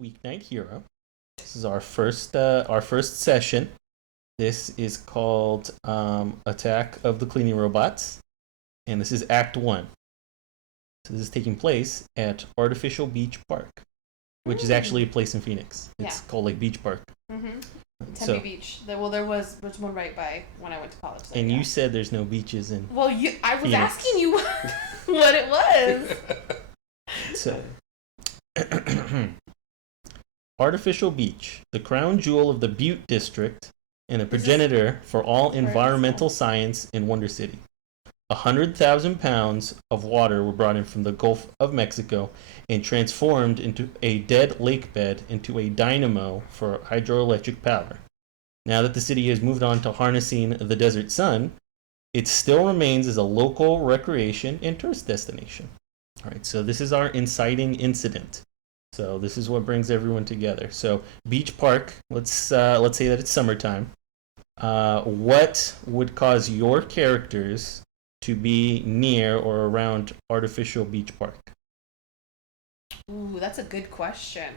Weeknight Hero. This is our first session. This is called Attack of the Cleaning Robots, and this is Act 1. So this is taking place at Artificial Beach Park, which is actually a place in Phoenix. It's called like Beach Park. Mm-hmm. Tempe Beach. Well, there was one right by when I went to college. There, and you said there's no beaches in. Well, I was Phoenix. Asking you what it was. So, Artificial Beach, the crown jewel of the Butte District, and a progenitor for all environmental science in Wonder City. 100,000 pounds of water were brought in from the Gulf of Mexico and transformed into a dead lake bed into a dynamo for hydroelectric power. Now that the city has moved on to harnessing the desert sun, it still remains as a local recreation and tourist destination. All right, so this is our inciting incident. So this is what brings everyone together. So Beach Park, let's say that it's summertime. What would cause your characters to be near or around Artificial Beach Park? Ooh, that's a good question.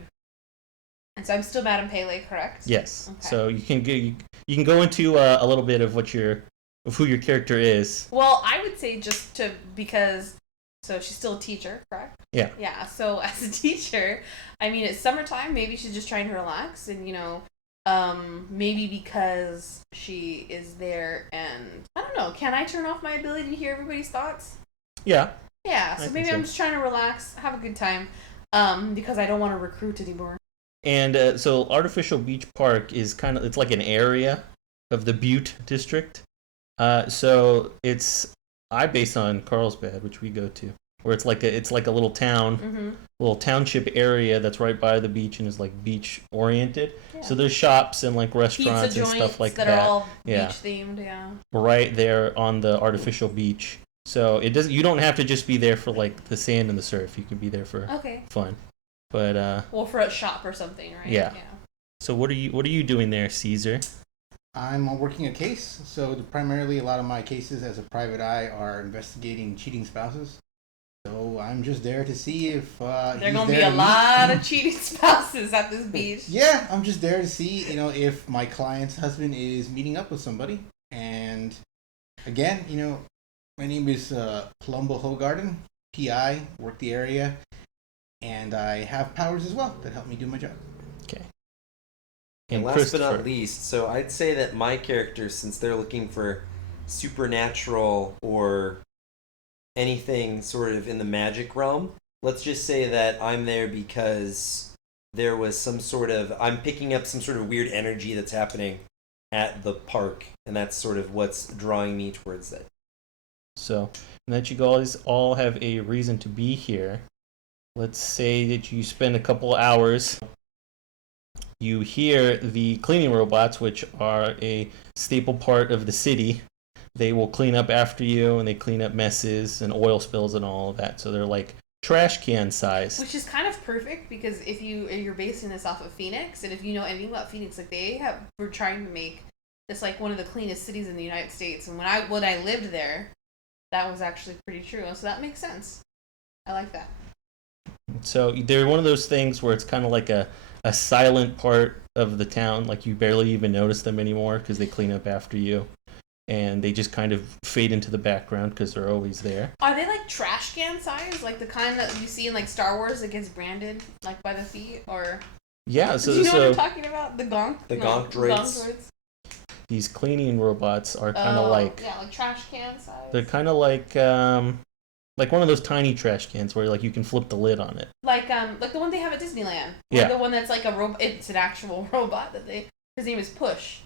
And so I'm still Madame Pele, correct? Yes. Okay. So you can go into a little bit of who your character is. Well, I would say because she's still a teacher, correct? Yeah. Yeah. So as a teacher, I mean, it's summertime. Maybe she's just trying to relax, and maybe because she is there, and I don't know. Can I turn off my ability to hear everybody's thoughts? Yeah. Yeah. So maybe I'm just trying to relax, have a good time, because I don't want to recruit anymore. And so Artificial Beach Park is it's like an area of the Butte District. So I based on Carlsbad, which we go to, where it's like a little town, little township area that's right by the beach and is like beach oriented. Yeah. So there's shops and like restaurants and stuff like that. That are all beach themed, yeah. Right there on the artificial beach. So you don't have to just be there for like the sand and the surf. You can be there for fun. But for a shop or something, right? Yeah. So what are you doing there, Caesar? I'm working a case, so primarily a lot of my cases as a private eye are investigating cheating spouses. So I'm just there to see if there are going to be a lot of cheating spouses at this beach. Yeah, I'm just there to see, if my client's husband is meeting up with somebody. And again, my name is Plumbo Hogarden, PI, work the area, and I have powers as well that help me do my job. Okay. And last but not least, so I'd say that my characters, since they're looking for supernatural or anything sort of in the magic realm, let's just say that I'm there because there was I'm picking up some sort of weird energy that's happening at the park, and that's sort of what's drawing me towards it. So, and that you guys all have a reason to be here. Let's say that you spend a couple hours. You hear the cleaning robots, which are a staple part of the city. They will clean up after you, and they clean up messes and oil spills and all of that. So they're like trash can size. Which is kind of perfect because if you're basing this off of Phoenix, and if you know anything about Phoenix, like we're trying to make this like one of the cleanest cities in the United States. And when I lived there, that was actually pretty true. So that makes sense. I like that. So they're one of those things where it's kind of like a silent part of the town. Like you barely even notice them anymore because they clean up after you. And they just kind of fade into the background because they're always there. Are they like trash can size? Like the kind that you see in like Star Wars that gets branded like by the feet? Or yeah, so do you know what I'm talking about? The gonk droids. These cleaning robots are kind of like trash can size. They're kind of like one of those tiny trash cans where like you can flip the lid on it. Like the one they have at Disneyland. Yeah. The one that's like a robot. It's an actual robot his name is Push.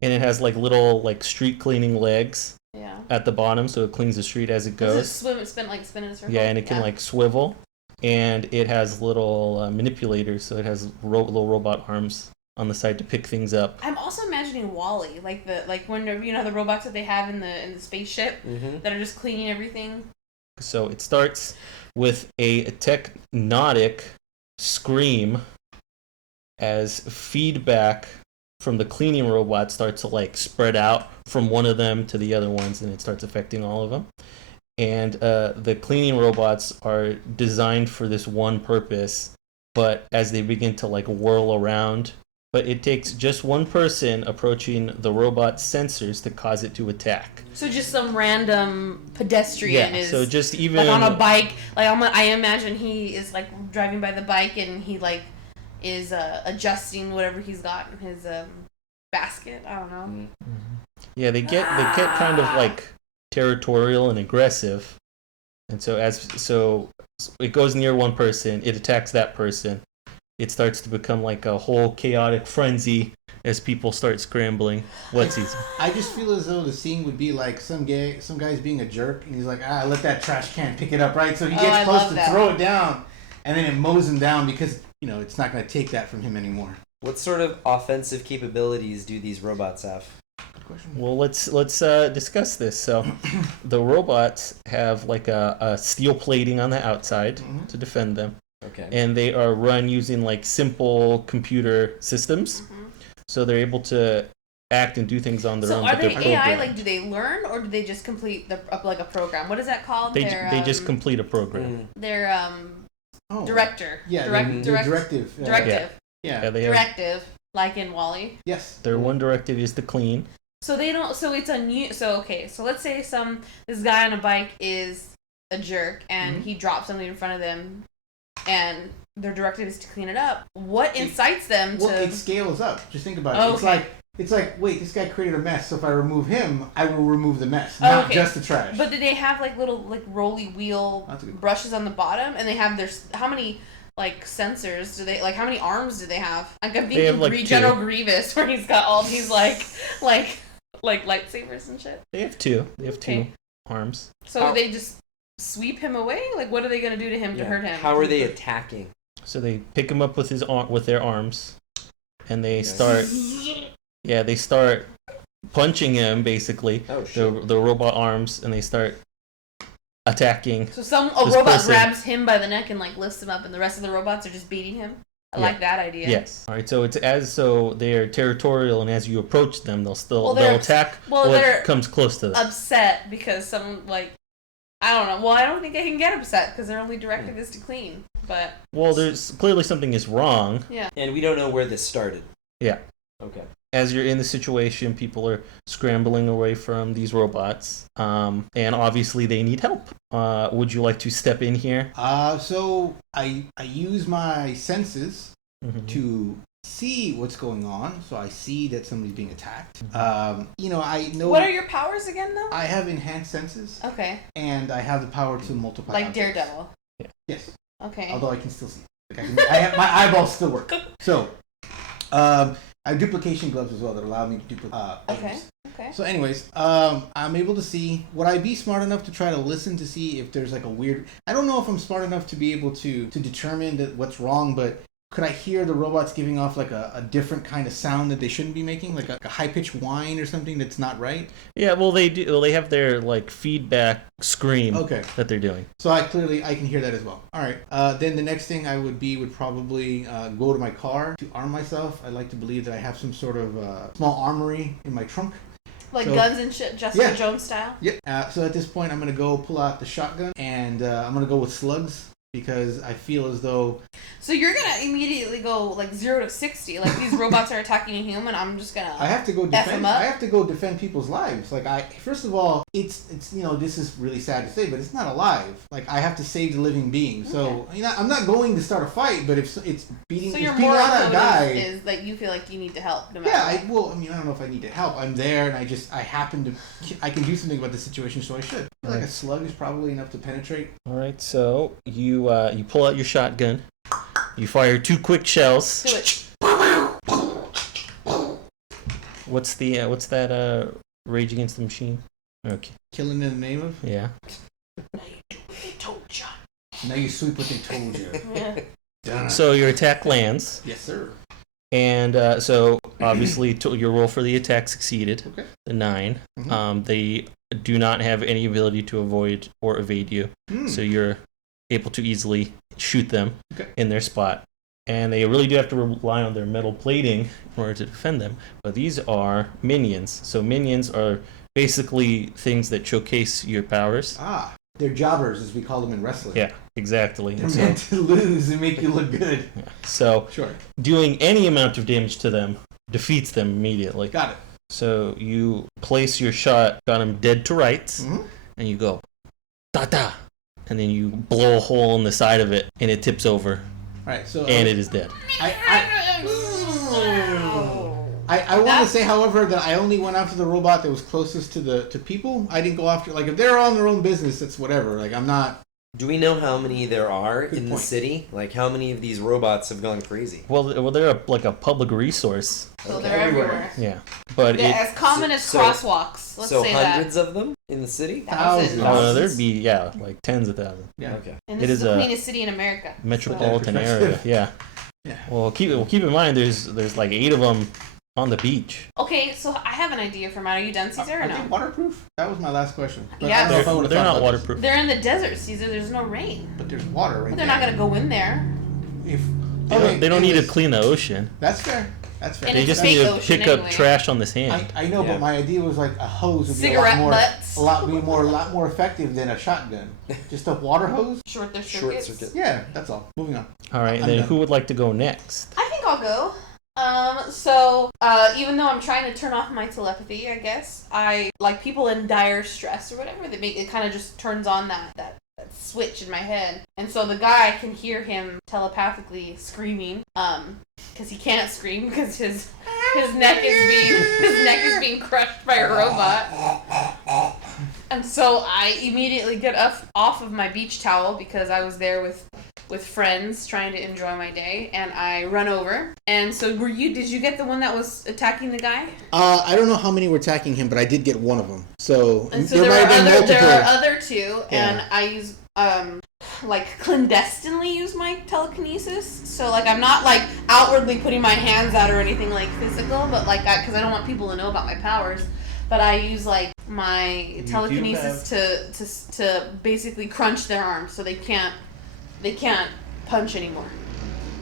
And it has like little like street cleaning legs. Yeah. At the bottom, so it cleans the street as it goes. Does it spin in a circle? Yeah, and it can like swivel, and it has little manipulators, so it has little robot arms on the side to pick things up. I'm also imagining WALL-E, when the robots that they have in the spaceship that are just cleaning everything. So it starts with a technotic scream as feedback from the cleaning robot starts to like spread out from one of them to the other ones, and it starts affecting all of them. And the cleaning robots are designed for this one purpose, but as they begin to like whirl around, but it takes just one person approaching the robot's sensors to cause it to attack. So just some random pedestrian is so just even like on a bike. Like I imagine he is like driving by the bike and he like is adjusting whatever he's got in his basket. I don't know. Yeah, they get kind of like territorial and aggressive, and so it goes near one person, it attacks that person. It starts to become like a whole chaotic frenzy as people start scrambling. What's easy? I just feel as though the scene would be like some guy's being a jerk, and he's like, let that trash can pick it up, right? So he gets close to throw it down, and then it mows him down because, it's not going to take that from him anymore. What sort of offensive capabilities do these robots have? Good question. Well, let's discuss this. So, the robots have like a steel plating on the outside to defend them. Okay. And they are run using like simple computer systems. So they're able to act and do things on their own. So are they AI? Like, do they learn or do they just complete like a program? What is that called? They just complete a program. Their director. Yeah, directive. Yeah, directive, like in WALL-E. Yes. Their one directive is to clean. So they don't. So it's a new. So okay. So let's say this guy on a bike is a jerk and he drops something in front of them, and their directive is to clean it up. What incites them to? Well, it scales up. Just think about it. It's like, wait, this guy created a mess, so if I remove him, I will remove the mess, not just the trash. But do they have like little rolly wheel brushes on the bottom, and they have how many like sensors do they, like how many arms do they have? Like I'm thinking General Grievous, where he's got all these like lightsabers and shit. They have two. They have two arms. So they just sweep him away? Like what are they gonna do to him to hurt him? How are they attacking? So they pick him up with their arms, and they start. Yeah, they start punching him basically. Oh shit. The robot arms, and they start attacking. So a robot grabs him by the neck and like lifts him up, and the rest of the robots are just beating him. I like that idea. Yes. All right. So they're territorial, and as you approach them, they'll attack. What comes close to them. Upset because someone I don't know. Well, I don't think they can get upset because their only directive is to clean. But there's clearly something is wrong. Yeah. And we don't know where this started. Yeah. Okay. As you're in the situation, people are scrambling away from these robots, and obviously they need help. Would you like to step in here? So I use my senses to see what's going on. So I see that somebody's being attacked. I know. What are your powers again, though? I have enhanced senses. Okay. And I have the power to multiply. Like objects. Daredevil. Yeah. Yes. Okay. Although I can still see. I have my eyeballs still work. So, I have duplication gloves as well that allow me to duplicate. Okay. So, anyways, I'm able to see. Would I be smart enough to try to listen to see if there's like a weird? I don't know if I'm smart enough to be able to determine what's wrong, but could I hear the robots giving off like a different kind of sound that they shouldn't be making, like a high pitched whine or something that's not right? Yeah, well they do. Well, they have their like feedback scream that they're doing. So I can hear that as well. All right. Then the next thing I would probably go to my car to arm myself. I like to believe that I have some sort of small armory in my trunk. Like guns and shit, Jessica Jones style? Yep. So at this point, I'm going to go pull out the shotgun, and I'm going to go with slugs, because I feel as though... So you're going to immediately go, 0 to 60. Like, these robots are attacking a human, I'm just going to I have to go defend. I have to go defend people's lives. First of all, it's this is really sad to say, but it's not alive. Like, I have to save the living being. So, I'm not going to start a fight, but if it's beating... So your moral motive is that you feel like you need to help, no matter what. I don't know if I need to help. I'm there, and I can do something about the situation, so I should. I feel like a slug is probably enough to penetrate. All right, so you pull out your shotgun, you fire 2 quick shells. Do it. What's that? Rage Against the Machine. Okay. Killing in the name of? Yeah. Now you do what they told you. Now you sweep what they told you. Yeah. So your attack lands. Yes, sir. And so obviously your roll for the attack succeeded. Okay. The 9. Mm-hmm. They do not have any ability to avoid or evade you, so you're able to easily shoot them in their spot. And they really do have to rely on their metal plating in order to defend them. But these are minions. So minions are basically things that showcase your powers. They're jobbers, as we call them in wrestling. Yeah. Exactly. They're meant to lose and make you look good. Yeah. So Sure. doing any amount of damage to them defeats them immediately. Got it. So you place your shot on him dead to rights, and you go, ta-ta, and then you blow a hole in the side of it, and it tips over, Right. So and it is dead. I want to say, however, that I only went after the robot that was closest to people. I didn't go after, like, if they're on their own business, it's whatever. Like, I'm not. Do we know how many there are in the point. city? Like, how many of these robots have gone crazy? Well, they're a public resource. So they're everywhere. Yeah, but Yeah, as common as crosswalks. Let's say hundreds that. of them in the city? Thousands. there'd be like tens of thousands. Yeah. Okay. And It this is is the a cleanest city in America. Metropolitan Put that in area. perspective. Yeah. Yeah. Well, keep in mind there's like 8 of them on the beach. Okay, so I have an idea for mine. Are you done, Caesar, or Are no? they waterproof? That was my last question. But Yeah. I don't know if I They're would've not thought about this. waterproof. They're in the desert, Caesar. There's no rain. But there's water right But they're there. not going to go in there. If They don't need to anyways, clean the ocean. That's fair. That's fair. And They it's just a need fake to ocean pick up anyway. trash on this hand. I know, Yeah. but my idea was like a hose would be Cigarette a butts. lot more effective than a shotgun. Just a water hose. Short their Short circuits. circuit. Yeah, that's all. Moving on. All right, I'm and then done. who would like to go next? I think I'll go. Even though I'm trying to turn off my telepathy, I guess, I like people in dire stress or whatever, that make it kind of just turns on that switch in my head. And so the guy, I can hear him telepathically screaming, because he can't scream because his neck is being crushed by a robot. And so I immediately get off of my beach towel because I was there with friends trying to enjoy my day, and I run over. And so did you get the one that was attacking the guy? I don't know how many were attacking him, but I did get one of them. So, And so there might have been multiple. there are other two, Yeah. and I use clandestinely use my telekinesis. So like I'm not like outwardly putting my hands out or anything like physical, but like because I don't want people to know about my powers. But I use like my telekinesis to basically crunch their arms so they can't punch anymore.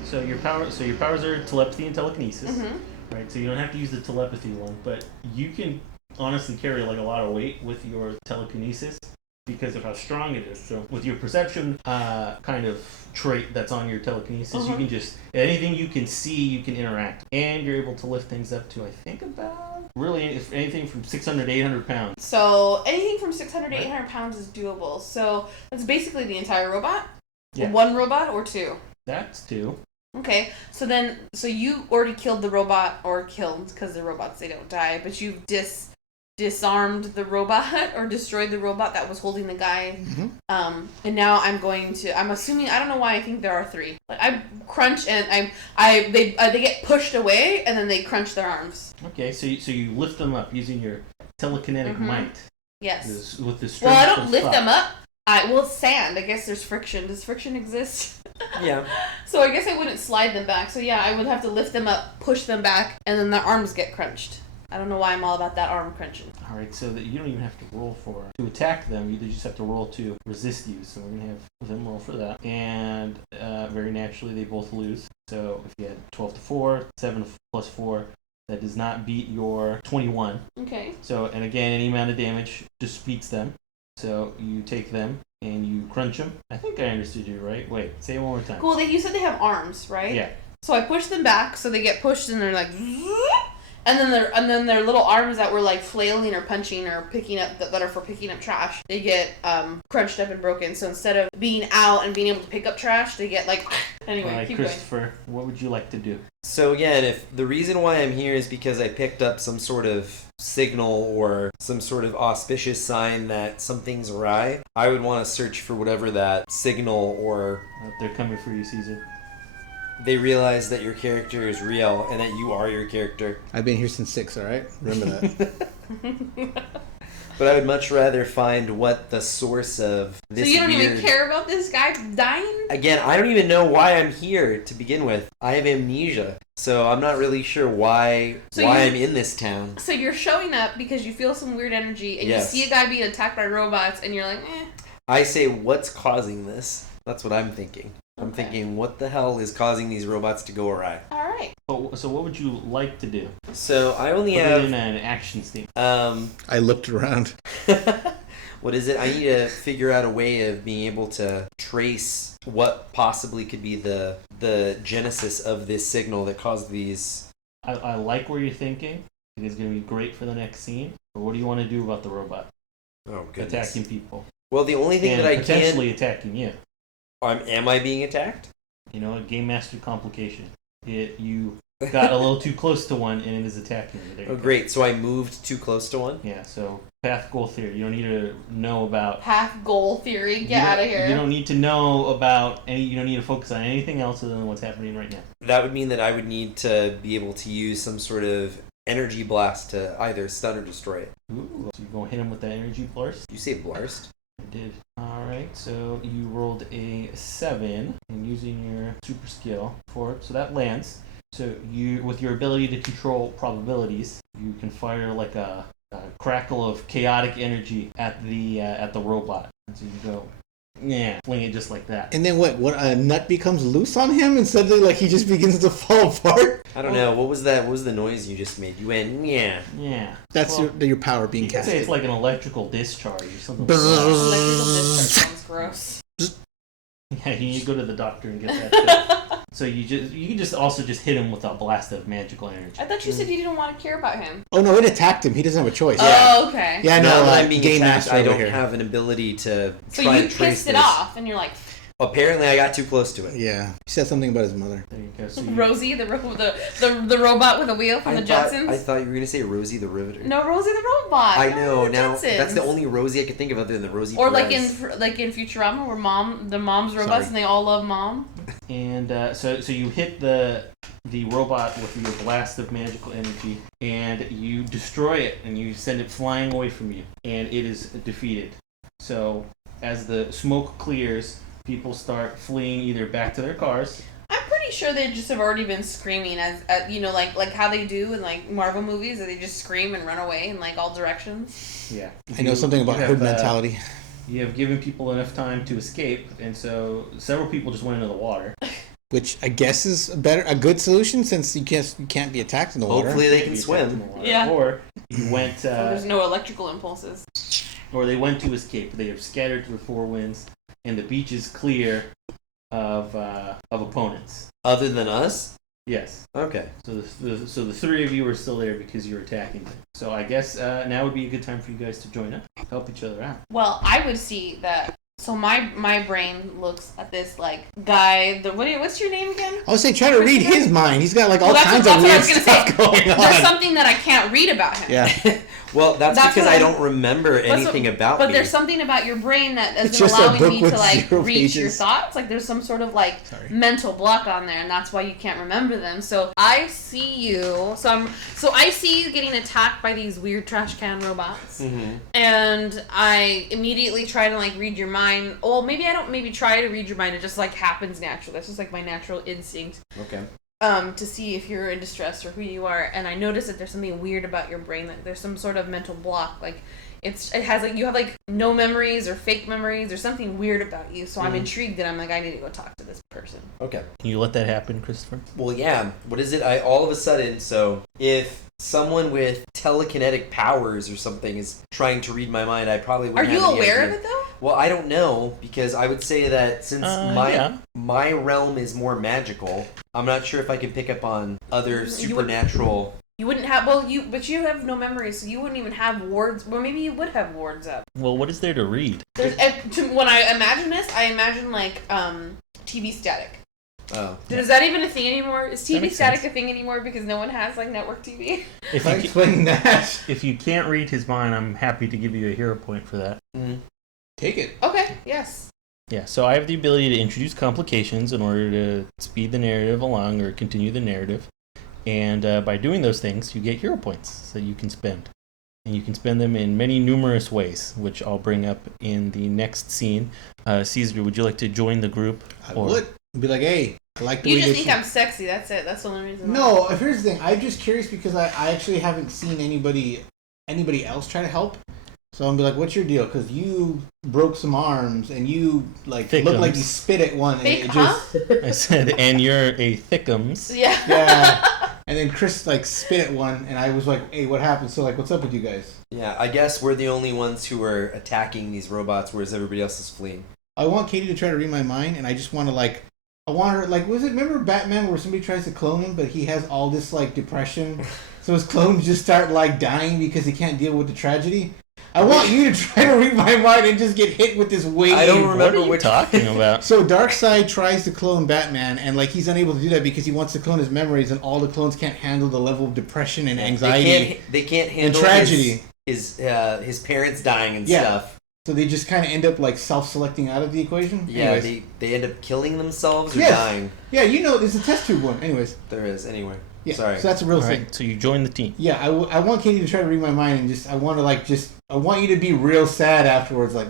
So your powers are telepathy and telekinesis. Mm-hmm. Right, so you don't have to use the telepathy one, but you can honestly carry like a lot of weight with your telekinesis because of how strong it is. So with your perception kind of trait that's on your telekinesis, you can just, anything you can see, you can interact. And you're able to lift things up to, I think, about, really, if anything from 600 to 800 pounds. So anything from 600 to 800 pounds is doable. So that's basically the entire robot? Yeah. One robot or two? That's 2. Okay, so you already killed the robot, or killed, because the robots, they don't die, but you've disarmed the robot or destroyed the robot that was holding the guy. And now I'm assuming, I don't know why I think there are 3. Like I crunch and they get pushed away and then they crunch their arms. Okay, so you lift them up using your telekinetic might. Yes. With the strength Well, I don't of lift thought. them up. It's sand. I guess there's friction. Does friction exist? Yeah. So I guess I wouldn't slide them back. So yeah, I would have to lift them up, push them back, and then their arms get crunched. I don't know why I'm all about that arm crunching. All right, so that you don't even have to roll to attack them. You just have to roll to resist you. So we're gonna have them roll for that, and very naturally they both lose. So if you had 12 to 4, 7 plus 4, that does not beat your 21. Okay. So and again, any amount of damage just beats them. So you take them and you crunch them. I think I understood you, right? Wait, say it one more time. Cool. You said they have arms, right? Yeah. So I push them back, so they get pushed, and they're like, and then their little arms that were like flailing or punching or picking up that are for picking up trash, they get crunched up and broken. So instead of being out and being able to pick up trash, they get like. Anyway, All right, keep Christopher, what would you like to do? So again, if the reason why I'm here is because I picked up some sort of signal or some sort of auspicious sign that something's awry, I would want to search for whatever that signal or They're coming for you, Caesar. they realize that your character is real and that you are your character. I've been here since 6, all right? Remember that. But I would much rather find what the source of this So you don't weird... even care about this guy dying? Again, I don't even know why I'm here to begin with. I have amnesia, so I'm not really sure why I'm in this town. So you're showing up because you feel some weird energy, and Yes. you see a guy being attacked by robots, and you're like, eh. I say, what's causing this? That's what I'm thinking. I'm Okay. thinking, what the hell is causing these robots to go awry? All right. So what would you like to do? So I only Put have... it in an action state. I looked around. What is it? I need to figure out a way of being able to trace what possibly could be the genesis of this signal that caused these. I like where you're thinking. I think it's going to be great for the next scene. But what do you want to do about the robot? Oh, goodness. Attacking people. Well, the only thing and that I potentially attacking you. Am I being attacked? You know, a game master complication. You got a little too close to one, and it is attacking you. Oh, great. So I moved too close to one? Yeah, so path goal theory. You don't need to know about... Path goal theory. Get out of here. You don't need to know about any... You don't need to focus on anything else other than what's happening right now. That would mean that I would need to be able to use some sort of energy blast to either stun or destroy it. Ooh, so you're going to hit him with that energy blast? You say blarst? I did. Alright, so you rolled a 7 and using your super skill for it, so that lands. So you, with your ability to control probabilities, you can fire like a crackle of chaotic energy at the robot. And so you go, yeah, fling it just like that. And then what a nut becomes loose on him and suddenly like he just begins to fall apart? I don't know. What was that? What was the noise you just made? You went, yeah. Yeah. That's your power being you can casted. say it's like an electrical discharge or something. Electrical discharge sounds gross. Yeah, you need to go to the doctor and get that. So you can just also hit him with a blast of magical energy. I thought you said you didn't want to care about him. Oh no, it attacked him. He doesn't have a choice. Oh, okay. Yeah, now no, that I'm being game attacked, master I over don't here. have an ability to So try you and trace pissed it this. off, and you're like, Apparently, I got too close to it. Yeah, he said something about his mother. There you go. So Rosie, the robot with a wheel from the Jetsons. I thought you were gonna say Rosie the Riveter. No, Rosie the robot. I No, know. the Now Jetsons. that's the only Rosie I could think of other than the Rosie. Or Perez. like in Futurama, where the mom's robots Sorry. and they all love mom. And so you hit the robot with your blast of magical energy, and you destroy it, and you send it flying away from you, and it is defeated. So as the smoke clears, people start fleeing either back to their cars. I'm pretty sure they just have already been screaming as like how they do in like Marvel movies, that they just scream and run away in like all directions. Yeah. I know something about herd mentality. You have given people enough time to escape, and so several people just went into the water. Which I guess is a good solution since you can't be attacked in the water. Hopefully they Maybe can attacked swim. in the water. Yeah. Or you went. There's no electrical impulses. Or they went to escape. They have scattered to the four winds, and the beach is clear of opponents. Other than us? Yes. Okay. So the three of you are still there because you're attacking them. So I guess now would be a good time for you guys to join up, help each other out. Well, I would see that. So my brain looks at this like guy. What's your name again? I was saying, try to read his mind. He's got like all kinds of that's what I weird was gonna stuff say. going on. There's something that I can't read about him. Yeah. Well, that's because what I don't remember anything about But me. there's something about your brain that It's isn't just a allowing book me with to like 0 reach your pages. thoughts. Like there's some sort of like Sorry. mental block on there, and that's why you can't remember them. So I see you. So I see you getting attacked by these weird trash can robots, Mm-hmm. and I immediately try to like read your mind. Well, maybe I don't. Maybe try to read your mind. It just like happens naturally. That's just like my natural instinct. Okay. To see if you're in distress or who you are, and I notice that there's something weird about your brain. Like there's some sort of mental block. Like it has like you have like no memories or fake memories or something weird about you. So I'm intrigued, and I'm like, I need to go talk to this person. Okay. Can you let that happen, Christopher? Well, yeah. What is it? All of a sudden, so if someone with telekinetic powers or something is trying to read my mind, I probably Are wouldn't you have any aware idea. of it though? Well, I don't know, because I would say that since my realm is more magical, I'm not sure if I can pick up on other supernatural... You wouldn't have but you have no memories, so you wouldn't even have wards. Well, maybe you would have wards up. Well, what is there to read? When I imagine this, I imagine like TV static. Oh. Is that even a thing anymore? Is TV makes static sense. a thing anymore because no one has like network TV? If I you, explain that. if you can't read his mind, I'm happy to give you a hero point for that. Mm-hmm. Take it. Okay. Yes. Yeah, so I have the ability to introduce complications in order to speed the narrative along or continue the narrative. And by doing those things, you get hero points that you can spend. And you can spend them in many numerous ways, which I'll bring up in the next scene. Caesar, would you like to join the group? I would. Be like, hey, I like the You way just that think I'm sexy. That's it. That's the only reason. No, here's the thing. I'm just curious because I actually haven't seen anybody else try to help. So I'm be like, what's your deal? Because you broke some arms and you like Thickens. look like you spit at one. And it just I said, and you're a Thickens. Yeah. yeah. And then Chris like spit at one, and I was like, "Hey, what happened?" So like, what's up with you guys? Yeah, I guess we're the only ones who are attacking these robots, whereas everybody else is fleeing. I want Katie to try to read my mind, and I just want to like, I want her like, remember Batman where somebody tries to clone him, but he has all this like depression, so his clones just start like dying because he can't deal with the tragedy. I want you to try to read my mind and just get hit with this wave. I don't remember what you're talking about. So Darkseid tries to clone Batman, and like he's unable to do that because he wants to clone his memories, and all the clones can't handle the level of depression and anxiety. They can't handle and tragedy. His parents dying and Yeah. stuff. So they just kind of end up like self-selecting out of the equation. Yeah, Anyways. they end up killing themselves or Yes. dying. Yeah, you know, there's a test tube one. Anyways. There is anyway. Yeah, Sorry. so that's a real All thing. right, so you join the team. Yeah, I want Katie to try to read my mind and just I want you to be real sad afterwards. Like,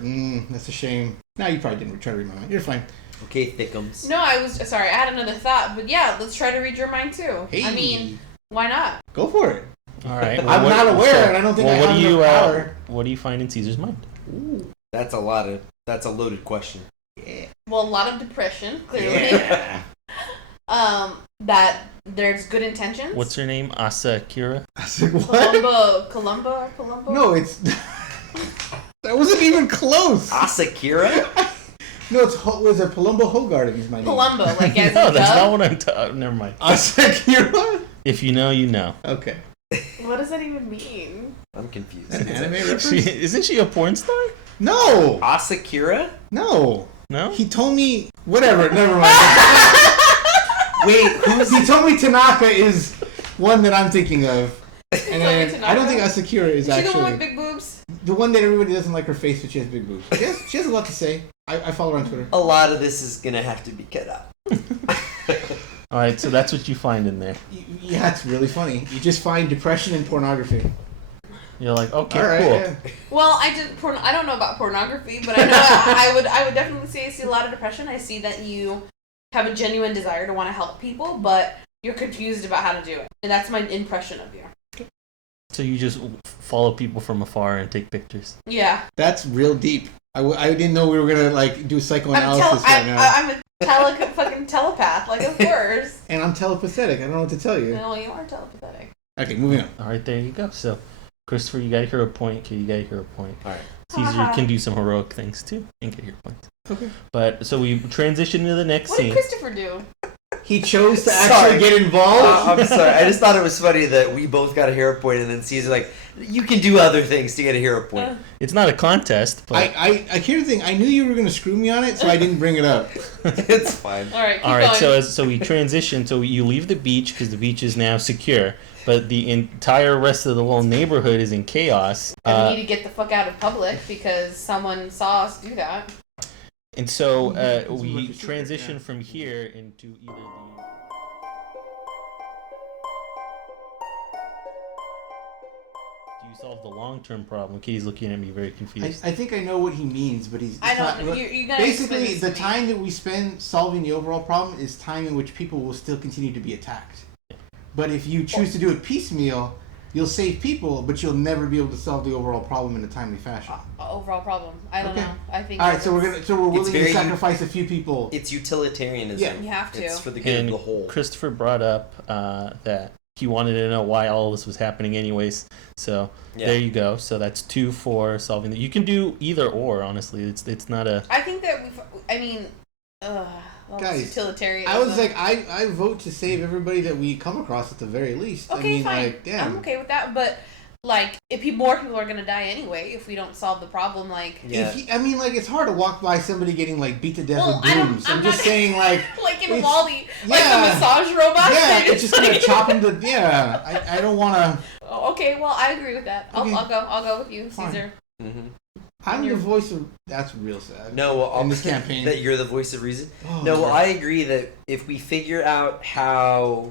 that's a shame. No, you probably didn't try to read my mind. You're fine. Okay, Thickens. No, I was sorry. I had another thought, but yeah, let's try to read your mind too. Hey. I mean, why not? Go for it. All right. I'm not aware, and I don't think I have enough power. What do you find in Caesar's mind? Ooh. That's a loaded question. Yeah. Well, a lot of depression, clearly. Yeah. That there's good intentions. Uh, What's her name? Asa Kira? I was like, what? Columbo? No, it's that wasn't even close. Asakura? No, was it Palumbo Hogarden is my name. Palumbo, like as No, in that's dove? not what I'm never mind. Asakura? If you know, you know. Okay. What does that even mean? I'm confused. An anime reference? Isn't she a porn star? No! Asakura? No. No? He told me whatever, never mind. Wait, he told me Tanaka is one that I'm thinking of. And then I don't think Asakura is Is she actually the one with big boobs? the one that everybody doesn't like her face, but she has big boobs. She has a lot to say. I follow her on Twitter. A lot of this is gonna have to be cut out. All right, so that's what you find in there. Yeah, it's really funny. You just find depression and pornography. You're like, okay, All right, cool. yeah. Well, I don't know about pornography, but I know I would definitely say I see a lot of depression. I see that you have a genuine desire to want to help people, but you're confused about how to do it. And that's my impression of you. So you just follow people from afar and take pictures. Yeah. That's real deep. I didn't know we were gonna like do psychoanalysis right now. I'm a fucking telepath, like of course. And I'm telepathetic. I don't know what to tell you. No, you are telepathetic. Okay, moving on. All right, there you go. So, Christopher, you got a hero point. Okay, you got a hero point. All right. Caesar can do some heroic things too and get hero points. Okay. But so we transition to the next What did scene. Christopher do? He chose to Sorry. actually get involved. I'm sorry. I just thought it was funny that we both got a hero point, and then Caesar like, you can do other things to get a hero point. It's not a contest, but Here's the thing. I knew you were going to screw me on it, so I didn't bring it up. It's fine. All right, keep all right. going. So we transition. So you leave the beach because the beach is now secure, but the entire rest of the little neighborhood is in chaos. And we need to get the fuck out of public because someone saw us do that. And so It's a we bunch of transition secret, from here into either the. Do you solve the long-term problem? Katie's looking at me very confused. I think I know what he means, but he's I not, don't. You gotta explain basically this to the me. time that we spend solving the overall problem is time in which people will still continue to be attacked. But if you choose to do it piecemeal, you'll save people, but you'll never be able to solve the overall problem in a timely fashion. Overall problem. I don't Okay. know. I think. All right, so we're willing to very- sacrifice a few people. It's utilitarianism. Yeah. You have to. It's for the good And of the whole. Christopher brought up that he wanted to know why all this was happening anyways. So Yeah. there you go. So that's 2 for solving the. You can do either or. Honestly, it's not a. I think that well, Guys, utilitarian. I was like, I vote to save everybody that we come across at the very least. Okay, I mean, fine. like, damn. I'm okay with that, but like, if more people are gonna die anyway if we don't solve the problem, like. Yeah. It's hard to walk by somebody getting like beat to death Well, with I don't- brooms. I'm I'm just not- saying, like, Like in it's- Wall-E, like yeah. the massage robot. yeah, thing. it's just gonna chop him to. Yeah, I don't want to. Oh, okay, well, I agree with that. Okay. I'll go with you, Fine. Caesar. Mm-hmm. I'm the You're- voice of. That's real sad. No, well, In this campaign. that you're the voice of reason. Oh, No, well, God. I agree that if we figure out how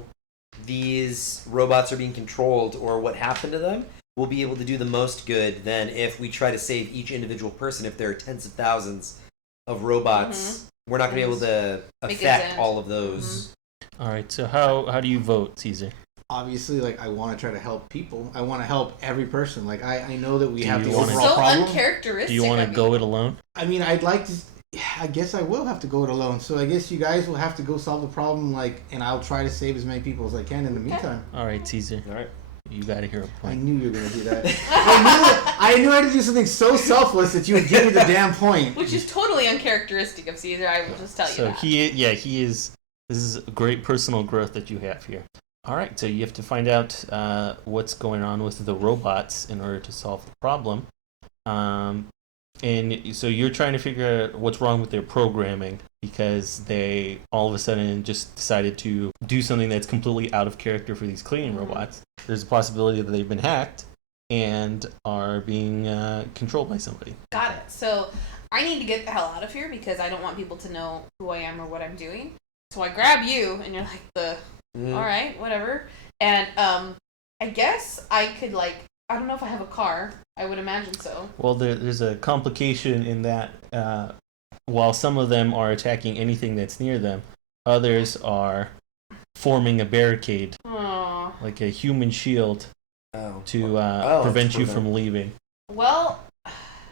these robots are being controlled or what happened to them, we'll be able to do the most good than if we try to save each individual person. If there are tens of thousands of robots, we're not going to be able to Make a affect dent. all of those. All right. So how do you vote, Caesar? Obviously, like, I want to try to help people. I want to help every person. Like, I know that we Do have you the wanna- overall So problem. uncharacteristic. Do you want of to go it alone? I mean, I'd like to. I guess I will have to go it alone. So I guess you guys will have to go solve the problem, and I'll try to save as many people as I can in the meantime. All right, Caesar. All right. You got to hear a point. I knew you were gonna do that. I knew I had to do something so selfless that you would give me the damn point. Which is totally uncharacteristic of Caesar. I will just tell you that. He is. This is great personal growth that you have here. All right, so you have to find out what's going on with the robots in order to solve the problem. And so you're trying to figure out what's wrong with their programming because they all of a sudden just decided to do something that's completely out of character for these cleaning robots. There's a possibility that they've been hacked and are being controlled by somebody. Got it. So I need to get the hell out of here because I don't want people to know who I am or what I'm doing. So I grab you and you're like all right, whatever. And I guess I could I don't know if I have a car. I would imagine so. Well, there's a complication in that while some of them are attacking anything that's near them, others are forming a barricade, like a human shield, to prevent you from leaving. Well...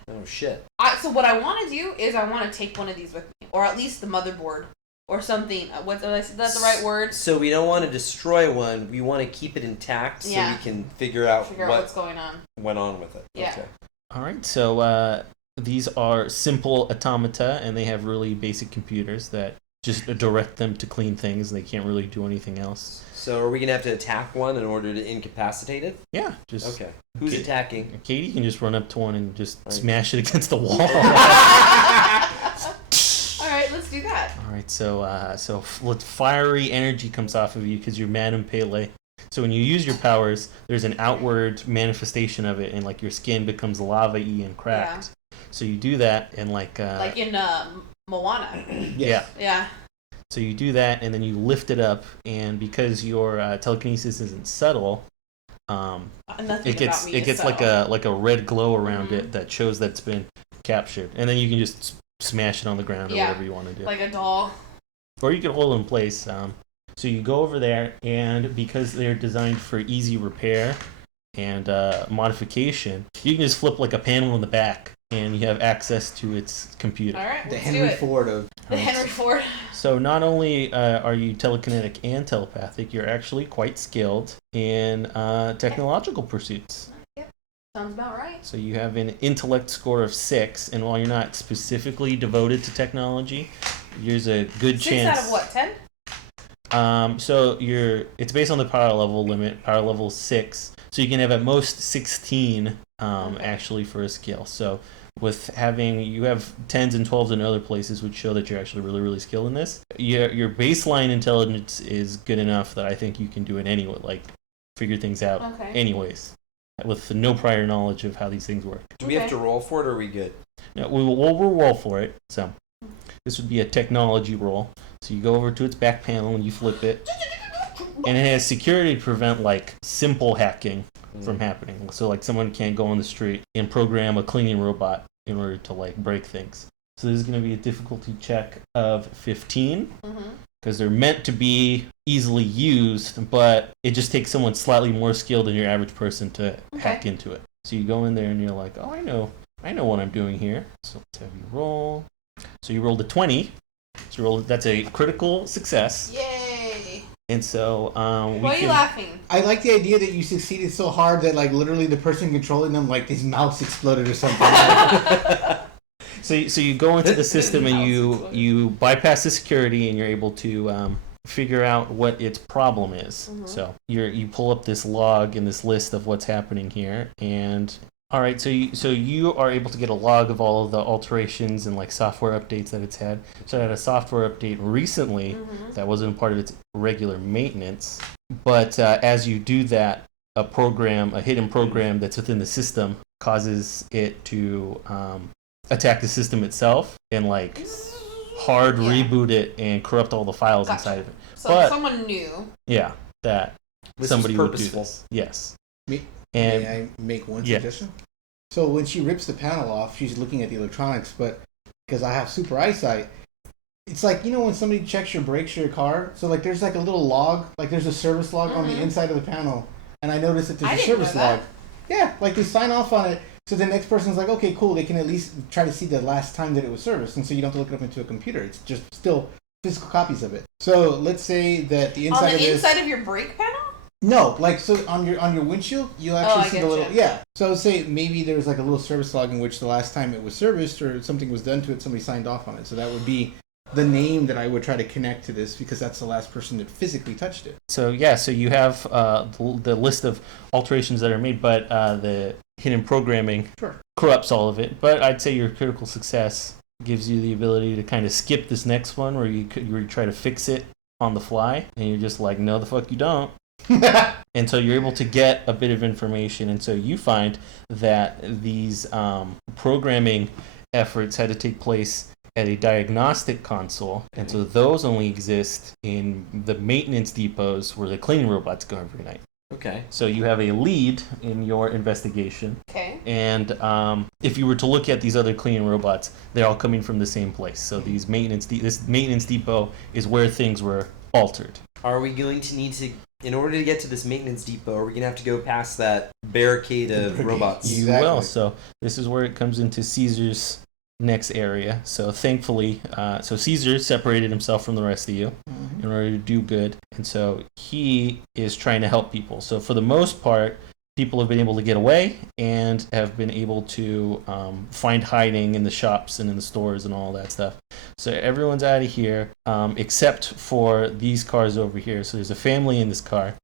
Oh, shit. So what I want to do is I want to take one of these with me, or at least the motherboard. Or something. Is that the right word? So we don't want to destroy one. We want to keep it intact so we can figure out what's going on. Went on with it. Yeah. Okay. All right. So these are simple automata, and they have really basic computers that just direct them to clean things. They can't really do anything else. So are we gonna have to attack one in order to incapacitate it? Yeah. Just okay. Who's attacking? Katie can just run up to one and just smash it against the wall. Alright, let's do that. Alright, so fiery energy comes off of you because you're Madame Pele. So when you use your powers, there's an outward manifestation of it, and your skin becomes lava-y and cracked. Yeah. So you do that, and like in Moana. Yeah. Yeah. So you do that, and then you lift it up, and because your telekinesis isn't subtle, it gets like a red glow around it that shows that it's been captured, and then you can just smash it on the ground or whatever you want to do. Like a doll. Or you can hold it in place. So you go over there, and because they're designed for easy repair and modification, you can just flip a panel in the back, and you have access to its computer. All right, the Henry Ford of... The Henry Ford. So not only are you telekinetic and telepathic, you're actually quite skilled in technological pursuits. Sounds about right. So you have an intellect score of 6, and while you're not specifically devoted to technology, there's a good chance... 6 out of what, 10? So it's based on the power level limit, power level 6. So you can have at most 16 actually for a skill. So with you have 10s and 12s in other places, which show that you're actually really, really skilled in this. Your baseline intelligence is good enough that I think you can do it anyway, figure things out anyways, with no prior knowledge of how these things work. Do we have to roll for it, or are we good? No, we'll roll for it. So this would be a technology roll. So you go over to its back panel and you flip it, and it has security to prevent simple hacking from happening. So someone can't go on the street and program a cleaning robot in order to break things. So this is going to be a difficulty check of 15 because they're meant to be easily used, but it just takes someone slightly more skilled than your average person to hack into it. So you go in there and you're like, oh, I know what I'm doing here. So let's have you roll. So you rolled a 20. So that's a critical success. Yay! And so why are you laughing? I like the idea that you succeeded so hard that literally the person controlling them his mouse exploded or something. So you go into the system and you bypass the security and you're able to figure out what its problem is. So you pull up this log and this list of what's happening here, and all right, so you are able to get a log of all of the alterations and software updates that it's had. So it had a software update recently that wasn't part of its regular maintenance, but as you do that, a hidden program that's within the system causes it to attack the system itself and hard reboot it and corrupt all the files inside of it. So someone knew. Yeah, that somebody would do this. Yes. May I make one suggestion? So when she rips the panel off, she's looking at the electronics, but because I have super eyesight, it's when somebody checks your brakes for your car, so there's a little log, there's a service log on the inside of the panel, and I noticed that there's a service log. Yeah, they sign off on it. So the next person's like, okay, cool. They can at least try to see the last time that it was serviced, and so you don't have to look it up into a computer. It's just still physical copies of it. So let's say that the inside on the of inside of your brake panel. No, like so on your windshield, you'll actually see the little you. So I would say maybe there's like a little service log in which the last time it was serviced or something was done to it, somebody signed off on it. So that would be the name that I would try to connect to this because that's the last person that physically touched it. So so you have the list of alterations that are made, but the hidden programming corrupts all of it. But I'd say your critical success gives you the ability to kind of skip this next one where you try to fix it on the fly, and you're just like, no, the fuck you don't. And so you're able to get a bit of information, and so you find that these programming efforts had to take place at a diagnostic console, and so those only exist in the maintenance depots where the cleaning robots go every night. Okay. So you have a lead in your investigation. Okay. And if you were to look at these other cleaning robots, they're all coming from the same place. So these this maintenance depot is where things were altered. Are we going to need to, in order to get to this maintenance depot, are we going to have to go past that barricade of robots? You will. So this is where it comes into Caesar's next area. So thankfully, so Caesar separated himself from the rest of you in order to do good. And so he is trying to help people. So for the most part, people have been able to get away and have been able to find hiding in the shops and in the stores and all that stuff. So everyone's out of here except for these cars over here. So there's a family in this car,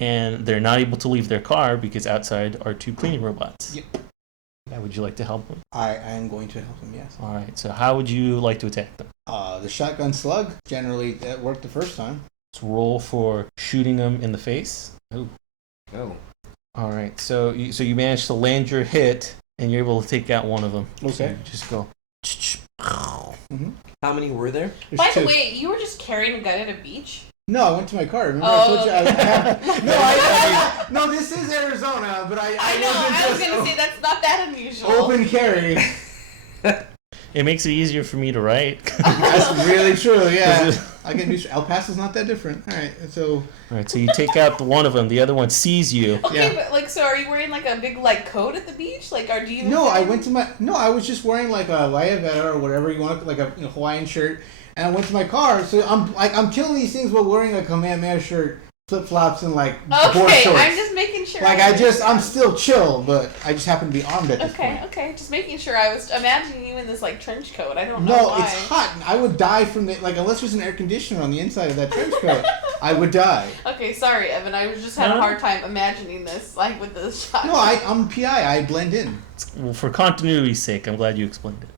and they're not able to leave their car because outside are two cleaning robots. Yep. Yeah, would you like to help them? I am going to help them, yes. All right, so how would you like to attack them? The shotgun slug, generally, that worked the first time. Let's roll for shooting them in the face. Ooh. Oh. All right, so you managed to land your hit, and you're able to take out one of them. Okay. So you just go. How many were there? There's By two. the way, you were just carrying a gun at a beach? No, I went to my car. Remember Oh, I told you okay. no, this is Arizona, but I know, I was wasn't going to say that's not that unusual. open carry. It makes it easier for me to write. That's really true, yeah. I can do El Paso's not that different. All right, So you take out the one of them. The other one sees you. Okay, Yeah. but so are you wearing like a big like coat at the beach? Like, or do you? No, I was just wearing like a Wayavera or whatever you want, like a Hawaiian shirt, and I went to my car. So I'm killing these things while wearing a Kamehameha shirt, flip flops, and like board Okay, shorts. I'm just making sure. Like I'm still chill, but I just happen to be armed at this point. Okay, just making sure. I was imagining you in this like trench coat. I don't know No, why. it's hot. I would die from the unless there's an air conditioner on the inside of that trench coat, I would die. Okay, sorry, Evan. I was just had a hard time imagining this like with the shot. No, I'm PI. I blend in. Well, for continuity's sake, I'm glad you explained it.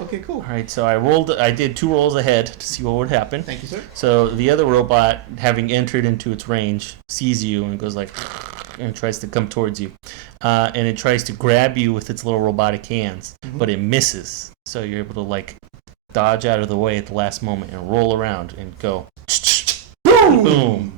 Okay, cool. All right, so I did 2 rolls ahead to see what would happen. Thank you, sir. So the other robot, having entered into its range, sees you and goes like, and tries to come towards you. And it tries to grab you with its little robotic hands, but it misses. So you're able to like dodge out of the way at the last moment and roll around and go, boom.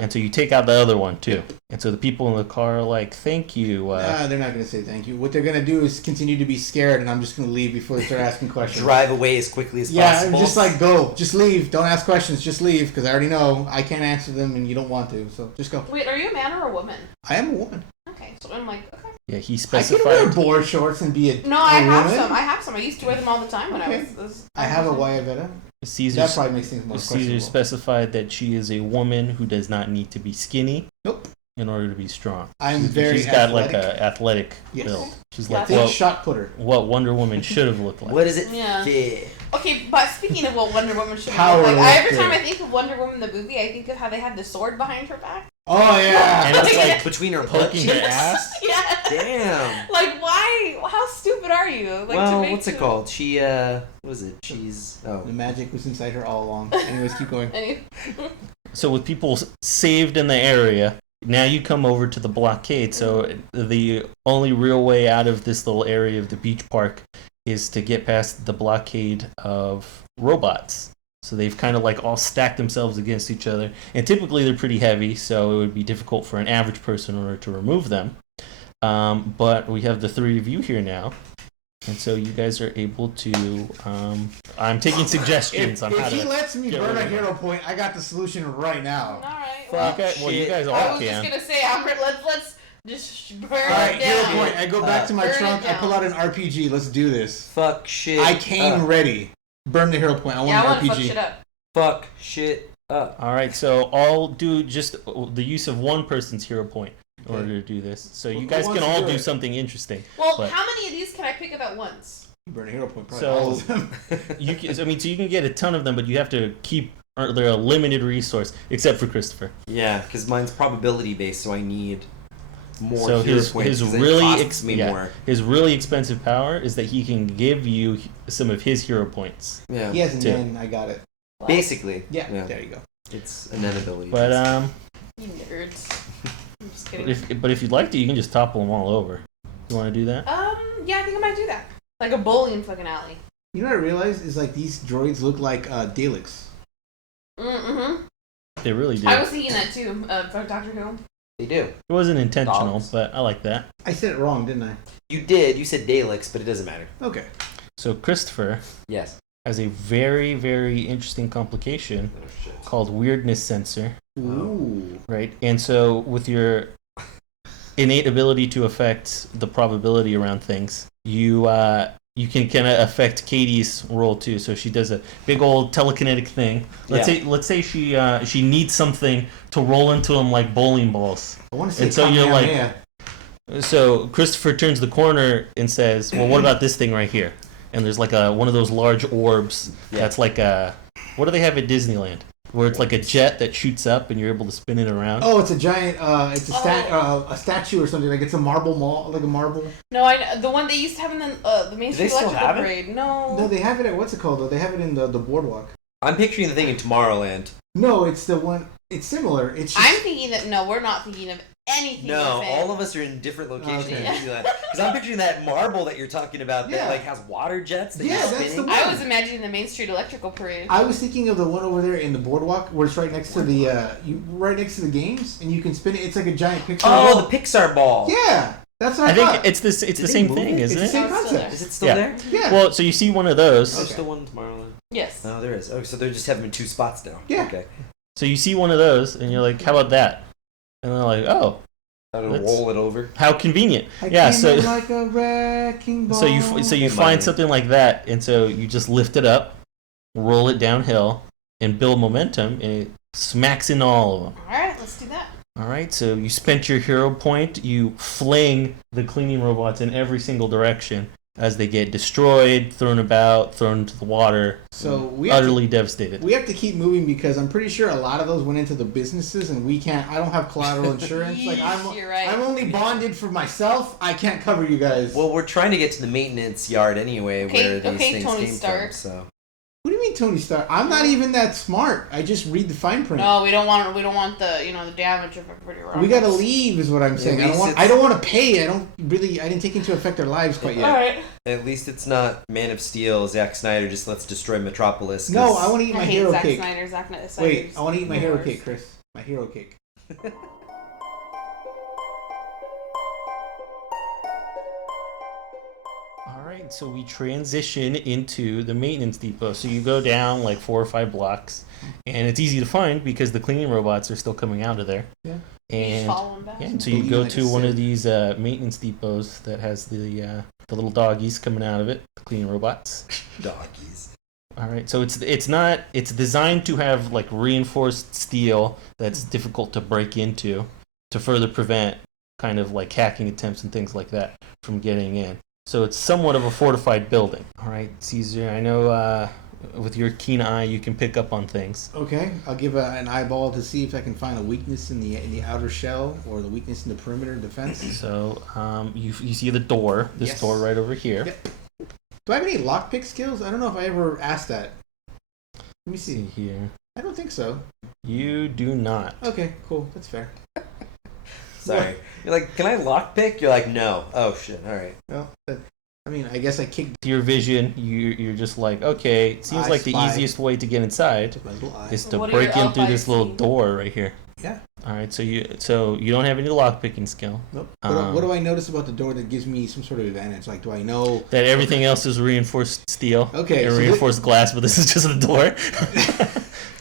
And so you take out the other one too. And so the people in the car are like, thank you. Nah, they're not going to say thank you. What they're going to do is continue to be scared, and I'm just going to leave before they start asking questions. Drive away as quickly as Yeah, possible. just like go. Just leave. Don't ask questions. Just leave, because I already know I can't answer them, and you don't want to. So just go. Wait, are you a man or a woman? I am a woman. Okay, so I'm like, okay. Yeah, he I can wear specified. board shorts and be a No, I have woman. some. I have some. I used to wear them all the time when Okay. I was. I have a Wayavera. Caesar That probably makes things more Caesar questionable. specified that she is a woman who does not need to be skinny. Nope. In order to be strong. I'm very She's got athletic. like a athletic Yes. build. She's Yeah. like Big what, shot putter. what Wonder Woman should have looked like. What is it? Yeah. Yeah. Okay, but speaking of what Wonder Woman should Power look like, every lifter. time I think of Wonder Woman the movie, I think of how they had the sword behind her back. Oh yeah. And it's like Between her butt poking her cheeks? ass. Yeah. Damn. Like, why? How stupid are you? Like, to Well, make what's it you- called? She, what is it? She's, The magic was inside her all along. Anyways, keep going. Any- So with people saved in the area, now you come over to the blockade. So the only real way out of this little area of the beach park is to get past the blockade of robots. So they've kind of like all stacked themselves against each other. And typically they're pretty heavy, so it would be difficult for an average person in order to remove them. But we have the 3 of you here now. And so you guys are able to... I'm taking suggestions on how If he to... lets me get burn rid a of hero point, I got the solution right now. Alright, Well, well, you guys I all was can. just gonna say, Albert, let's Just burn All right, it hero down. point. I go back to my Burn it trunk. I down. pull out an RPG. Let's do this. Fuck shit. I came ready. Burn the hero point. I want I an want to fuck RPG. shit up. Fuck shit up. All right, so I'll do just the use of one person's hero point in order to do this. So you Who guys wants can to all do do it? something interesting. Well, But- how many of these can I pick up at once? Burn a hero point. Probably So- all of them. You can, so you can get a ton of them, but you have to keep. Or they're a limited resource, except for Christopher. Yeah, because mine's probability based, so I need more So hero his points. 'Cause it really costs me more. his really expensive power is that he can give you some of his hero points. Yeah. Yes, and Two. then I got it. Basically. Yeah, there you go. It's an ability. But You nerds. I'm just kidding. if you'd like to, you can just topple them all over. You want to do that? Yeah, I think I might do that. Like a bowling fucking alley. You know what I realized is like these droids look like Daleks. Mm-hmm. They really do. I was thinking that too, for Doctor Who. They do. It wasn't intentional, Dogs. but I like that. I said it wrong, didn't I? You did. You said Daleks, but it doesn't matter. Okay. So Christopher Yes. has a very, very interesting complication Oh shit. called weirdness sensor, Ooh. right? And so with your innate ability to affect the probability around things, you can kind of affect Katie's roll too. So she does a big old telekinetic thing. Let's say she needs something to roll into them like bowling balls. I want to say And so you're like- Kamehameha. So Christopher turns the corner and says, "Well, what about this thing right here?" And there's like one of those large orbs that's like what do they have at Disneyland? Where it's like a jet that shoots up and you're able to spin it around. Oh, it's a giant. It's a statue or something. Like it's a marble mall, like a marble. No, the one they used to have in the Main Do they Street still Electrical have it? Parade. No. No, they have it at what's it called though? They have it in the boardwalk. I'm picturing the thing in Tomorrowland. No, it's the one. It's similar. It's just, I'm thinking that we're not thinking of anything. No, the same. all of us are in different locations. Okay. Because I'm picturing that marble that you're talking about that Yeah. like has water jets that Yeah, you're that's spinning. the I was imagining the Main Street Electrical Parade. I was thinking of the one over there in the boardwalk where it's right next to the right next to the games, and you can spin it. It's like a giant picture. Oh, the Pixar ball. Yeah, that's what I I think thought. it's the Did the they same move thing, it? isn't It's the it? same No, it's still concept. there. Is it still Yeah. there? Yeah. Well, so you see one of those. There's still one in Tomorrowland. Yes. Oh, there is. Oh, so they're just having two spots now. Yeah. Okay. So you see one of those, and you're like, "How about that?" And they're like, "Oh, I'll Let's- roll it over. how convenient." I Yeah. came So in like a wrecking ball. so you Money. find something like that, and so you just lift it up, roll it downhill, and build momentum, and it smacks into all of them. All right, let's do that. All right. So you spent your hero point. You fling the cleaning robots in every single direction as they get destroyed, thrown about, thrown into the water, So we have utterly devastated. we have to keep moving because I'm pretty sure a lot of those went into the businesses, and we can't. I don't have collateral insurance. Like You're right. I'm only bonded for myself. I can't cover you guys. Well, we're trying to get to the maintenance yard anyway, Okay, where these okay, things Tony came Stark. from. So What do you mean, Tony Stark? I'm not even that smart. I just read the fine print. No, we don't want the the damage of everybody around. We gotta us. leave, is what I'm saying. At I don't least want. I don't want to pay. I didn't take into effect their lives quite yet. All right. at least it's not Man of Steel, Zack Snyder just let's destroy Metropolis. 'cause- No, I want to eat I my hate hero Zack cake. Snyder. Zack Snyder's Wait, I want to eat my the hero worst. cake, Chris. My hero cake. All right, so we transition into the maintenance depot. So you go down like 4 or 5 blocks, and it's easy to find because the cleaning robots are still coming out of there. Yeah. You just And follow him back. yeah, and so you Believe go like to a one Sith. of these maintenance depots that has the little doggies coming out of it, the cleaning robots. doggies. All right, so it's designed to have like reinforced steel that's difficult to break into to further prevent kind of like hacking attempts and things like that from getting in. So it's somewhat of a fortified building. All right, Caesar, I know with your keen eye you can pick up on things. Okay, I'll give an eyeball to see if I can find a weakness in the outer shell or the weakness in the perimeter defense. So you see the door, this Yes. door right over here. Yep. Do I have any lockpick skills? I don't know if I ever asked that. Let me see. See here. I don't think so. You do not. Okay, cool. That's fair. Sorry. You're like, can I lockpick? You're like, no. Oh shit. All right. Well, I mean, I guess I kicked To your vision, you're just like, okay, it seems I like the spy. easiest way to get inside my little eye. is to What are break your in through this little L5C? door right here. Yeah. All right, so you don't have any lockpicking skill. Nope. Um, What do I notice about the door that gives me some sort of advantage? Like, do I know? That everything else is reinforced steel. Okay, And so reinforced glass, but this is just a door.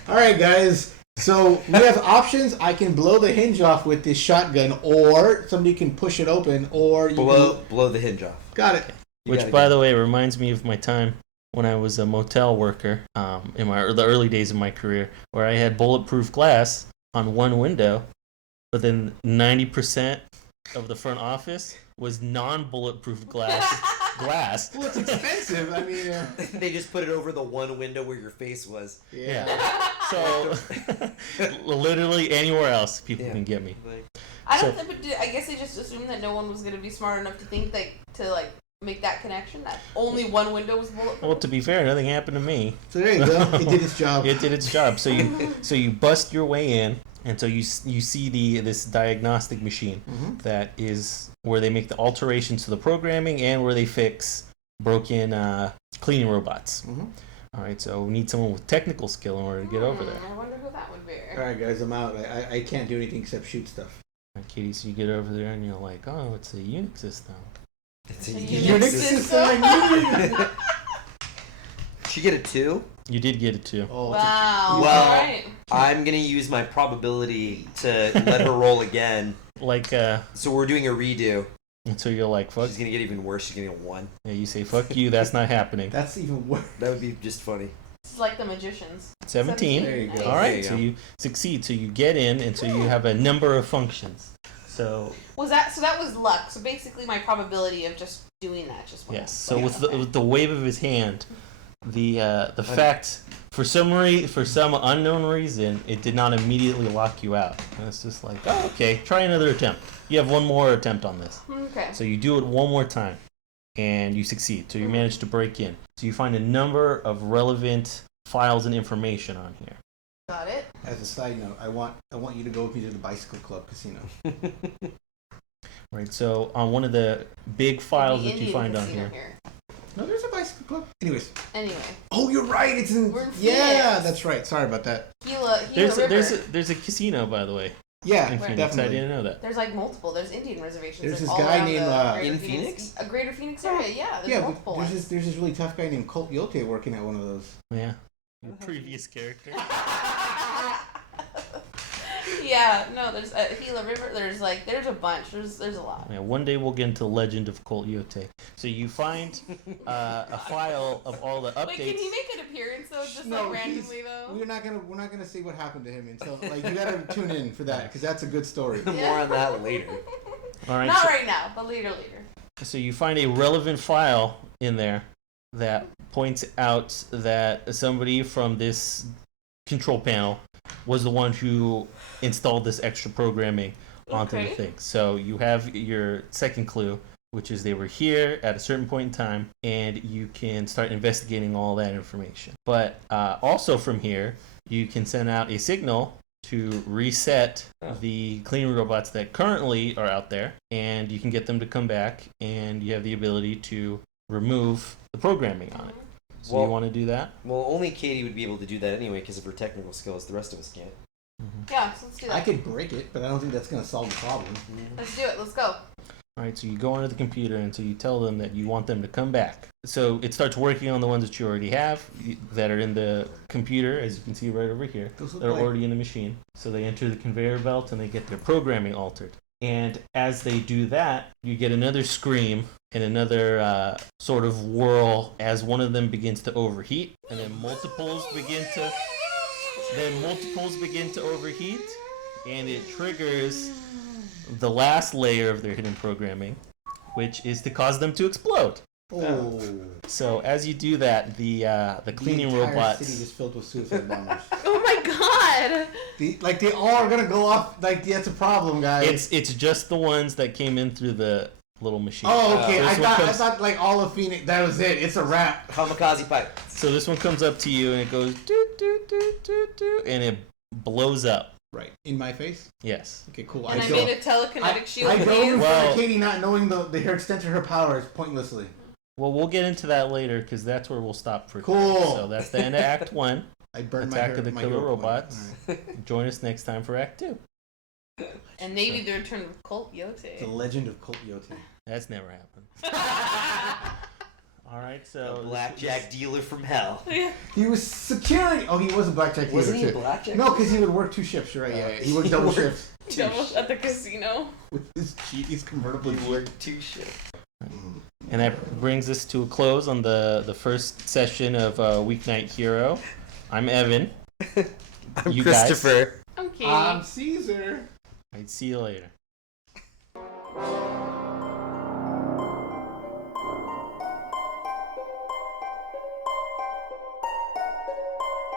All right, guys. So we have options. I can blow the hinge off with this shotgun, or somebody can push it open, or you blow the hinge off. Got it. Which, by the way, reminds me of my time when I was a motel worker in the early days of my career, where I had bulletproof glass on one window, but then 90% of the front office was non-bulletproof glass. Well, it's expensive. I mean, they just put it over the one window where your face was. Yeah. So literally anywhere else, people can get me. I guess they just assumed that no one was going to be smart enough to think to make that connection. That only one window was bulletproof. Well, to be fair, nothing happened to me. So there you go. It did its job. It did its job. So you bust your way in, and so you see this diagnostic machine that is where they make the alterations to the programming and where they fix broken cleaning robots. All right, so we need someone with technical skill in order to get over there. I wonder who that would be. All right, guys, I'm out. I can't do anything except shoot stuff. All right, Katie, so you get over there and you're like, oh, it's a Unix system. It's a Unix system. Did you get a 2? You did get it too. Oh, Wow. Well, all right. I'm gonna use my probability to let her roll again. Like, So we're doing a redo. and so you're like, fuck. She's gonna get even worse. She's gonna get a 1. Yeah, you say, fuck you, that's not happening. That's even worse. That would be just funny. It's like the magicians. 17. There you go. All right, you so go. you succeed. So you get in, and so you have a number of functions. So That was luck. So basically, my probability of just doing that just went yes. up. So with the wave of his hand, the fact for some unknown reason it did not immediately lock you out. And it's just like, oh, okay, try another attempt. You have one more attempt on this. Okay. So you do it one more time, and you succeed. So you manage to break in. So you find a number of relevant files and information on here. Got it. As a side note, I want you to go with me to the Bicycle Club Casino. Right. So on one of the big files The that you Indian find on casino here. No, there's a Bicycle Club. Anyways. Anyway. Oh, you're right. It's in. We're in Yeah, Phoenix. that's right. Sorry about that. Gila River. There's a casino, by the way, Yeah, in Phoenix. definitely. I didn't know that. There's like multiple. There's Indian reservations. There's like, this all guy around named, the Greater in Phoenix? A Greater Phoenix area. Yeah, there's Yeah, multiple but ones. there's this really tough guy named Colt Yote working at one of those. Yeah. Your previous character. Yeah, no, there's a Gila River. There's a bunch. There's a lot. Yeah, one day we'll get into the legend of Colt Yote. So you find a file of all the updates. Wait, can he make an appearance though? Just randomly though. We're not gonna see what happened to him until you gotta tune in for that because that's a good story. More on that later. All right. Not right now, but later. So you find a relevant file in there that points out that somebody from this control panel was the one who installed this extra programming onto the thing. So you have your second clue, which is they were here at a certain point in time, and you can start investigating all that information. But also from here, you can send out a signal to reset the cleaning robots that currently are out there, and you can get them to come back, and you have the ability to remove the programming on it. So you want to do that? Well, only Katie would be able to do that anyway because of her technical skills. The rest of us can't. Yeah, so let's do that. I could break it, but I don't think that's gonna solve the problem. Let's do it. Let's go. All right, so you go onto the computer, and so you tell them that you want them to come back. So it starts working on the ones that you already have that are in the computer, as you can see right over here. They're already in the machine. So they enter the conveyor belt, and they get their programming altered. And as they do that, you get another scream and another sort of whirl as one of them begins to overheat, and then multiples begin to overheat, and it triggers the last layer of their hidden programming, which is to cause them to explode. Oh. So as you do that, the cleaning the entire robots. city is filled with suicide bombers. Oh my god! They all are gonna go off. That's a problem, guys. It's just the ones that came in through the little machine. Oh, okay. So I thought like all of Phoenix. That was it. It's a wrap. Kamikaze pipe. So this one comes up to you and it goes doot doot doot doot doot, and it blows up. Right in my face. Yes. Okay, cool. And I made a telekinetic shield. I go in please. front of Katie, not knowing her extent of her powers, pointlessly. Well, we'll get into that later because that's where we'll stop for Cool. today. So that's the end of Act 1. I burned Attack my of the my Killer hero point. Robots. All right. Join us next time for Act 2. And maybe the return of Colt Yote. The legend of Colt Yote. That's never happened. All right, so A blackjack dealer from hell. Yeah. He was security. Oh, he was a blackjack dealer Wasn't he a too. blackjack? No, because he would work 2 shifts. You're right. Yeah, he worked double shifts Double at the casino. with his cheese convertible. He worked 2 shifts. And that brings us to a close on the first session of Weeknight Hero. I'm Evan. I'm You Christopher. Okay. I'm Caesar. I'd see you later.